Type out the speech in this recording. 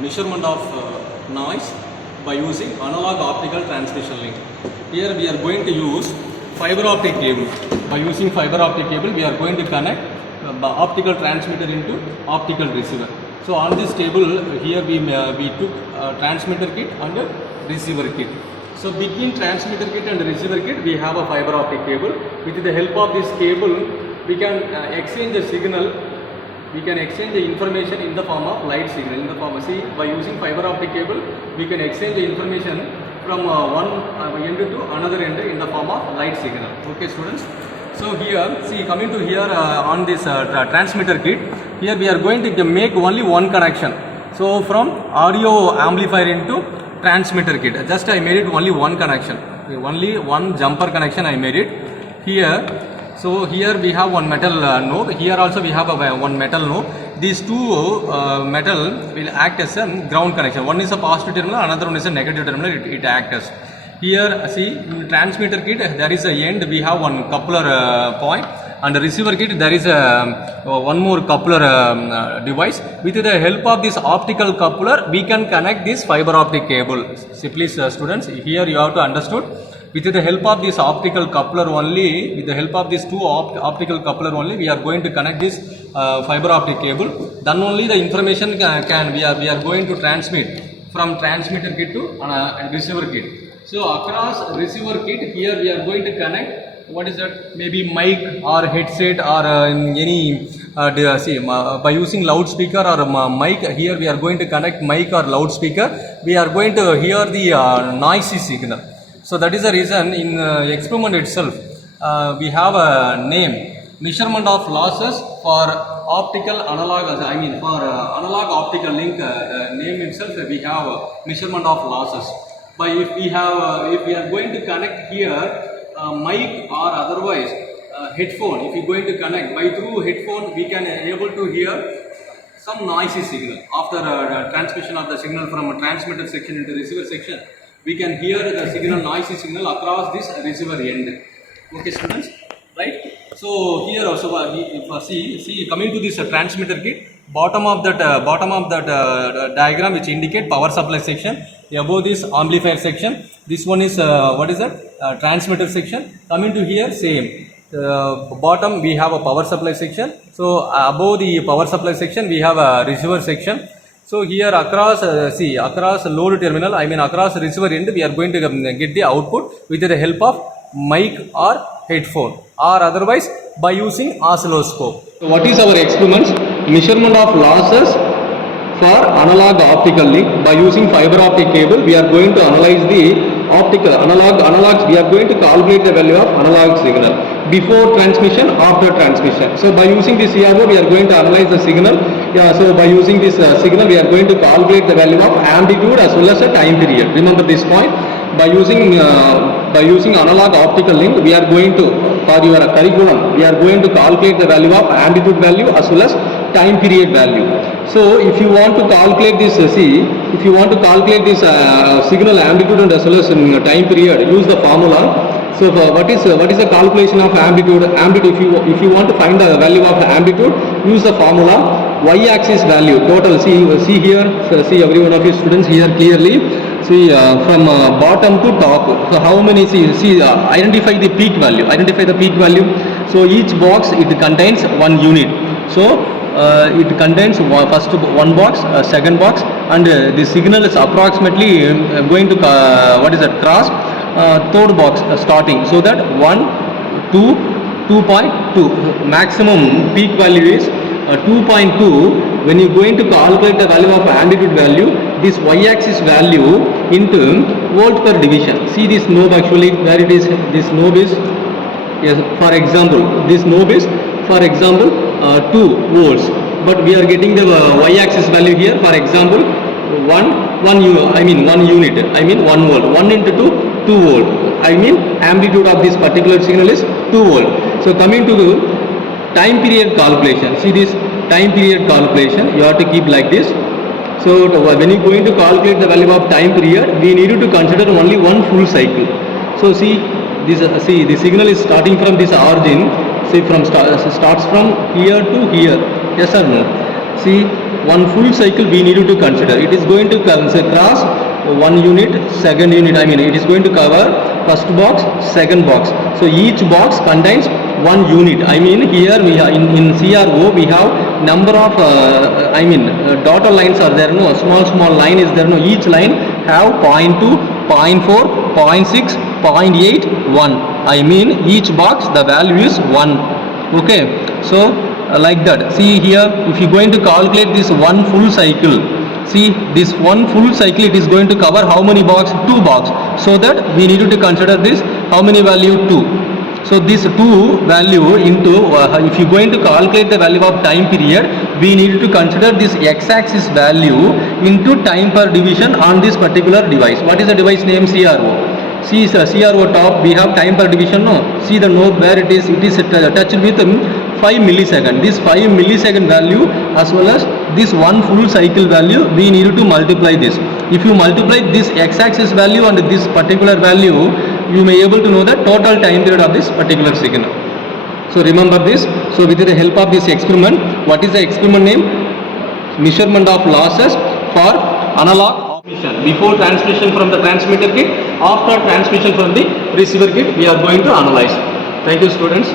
measurement of noise by using analog optical transmission link. Here we are going to use fiber optic cable. By using fiber optic cable, we are going to connect optical transmitter into optical receiver. So on this table here we took transmitter kit and receiver kit. So between transmitter kit and receiver kit we have a fiber optic cable. With the help of this cable we can exchange the signal, we can exchange the information in the form of light signal. In the form of, see, by using fiber optic cable we can exchange the information from one end to another end in the form of light signal. Okay students. So here, see, coming to here on this transmitter kit, here we are going to make only one connection. So from audio amplifier into transmitter kit, just I made it only one connection, only one jumper connection I made it here. So here we have one metal node, here also we have one metal node. These two metal will act as a ground connection. One is a positive terminal, another one is a negative terminal, it acts as. Here see, in transmitter kit there is a end, we have one coupler point, and the receiver kit there is one more coupler device. With the help of this optical coupler we can connect this fiber optic cable. See please students, here you have to understood, with the help of this optical coupler only, with the help of these two optical coupler only we are going to connect this fiber optic cable. Then only the information we are going to transmit from transmitter kit to receiver kit. So across receiver kit here we are going to connect, what is that, maybe mic or headset or any by using loudspeaker or mic. Here we are going to connect mic or loudspeaker. We are going to hear the noisy signal. So that is the reason in experiment itself we have a name, measurement of losses for optical analog, I mean for analog optical link, name itself we have measurement of losses. But if we are going to connect here mic or otherwise headphone, if you are going to connect by through headphone, we can able to hear some noisy signal after transmission of the signal from a transmitter section into receiver section. We can hear the signal, noisy signal across this receiver end. Okay students, right? So here also see coming to this transmitter kit, bottom of that diagram which indicate power supply section, above this amplifier section, this one is what is that, transmitter section. Coming to here, same, bottom we have a power supply section. So above the power supply section we have a receiver section. So here across across load terminal, I mean across receiver end, we are going to get the output with the help of mic or headphone, or otherwise by using oscilloscope. So what is our experiments? Measurement of losses for analog optical link by using fiber optic cable. We are going to analyze the optical analogs. We are going to calculate the value of analog signal before transmission, after transmission. So by using this CRO we are going to analyze the signal. So by using this signal we are going to calculate the value of amplitude as well as a time period. Remember this point. By using analog optical link, we are going to, for your curriculum, we are going to calculate the value of amplitude value as well as time period value. So if you want to calculate this, if you want to calculate this signal amplitude and as well as time period, use the formula. So what is the calculation of amplitude? If you want to find the value of amplitude, use the formula y-axis value total. See here, see every one of you students here clearly. See from bottom to top. So how many? Identify the peak value. Identify the peak value. So each box it contains one unit. So it contains first one box, second box, and the signal is approximately going to cross third box starting. So that 1, 2, 2.2 maximum peak value is 2.2. When you are going to calculate the value of amplitude value, this y-axis value into volt per division. See this knob actually where it is. This knob is, yes, for example, this knob is for example 2 volts. But we are getting the y-axis value here. For example, 1 unit. I mean 1 volt. 1 into 2, 2 volt. I mean amplitude of this particular signal is 2 volt. So coming to the time period calculation. See this time period calculation. You have to keep like this. So when you are going to calculate the value of time period, we need to consider only one full cycle. So see this. See the signal is starting from this origin. See from starts from here to here. Yes or no? See, one full cycle we need to consider. It is going to cross one unit, second unit. I mean, it is going to cover first box, second box. So each box contains one unit. I mean, here we have in CRO we have number of dotted lines are there. No, small line is there. No, each line have 0.2, 0.4, 0.6, 0.8, 1. I mean, each box the value is 1. Okay, so like that. See here, if you are going to calculate this one full cycle, see this one full cycle, it is going to cover how many box? 2 box. So that we need to consider this how many value? 2. So this 2 value into if you are going to calculate the value of time period, we need to consider this x-axis value into time per division on this particular device. What is the device name? CRO. See CRO top we have time per division. No, see the node where it is touched with 5 millisecond. This 5 millisecond value as well as this one full cycle value, we need to multiply this. If you multiply this x-axis value and this particular value, you may able to know the total time period of this particular signal. So remember this. So with the help of this experiment, what is the experiment name? Measurement of losses for analog transmission. Before transmission from the transmitter kit, after transmission from the receiver kit, we are going to analyze. Thank you, students.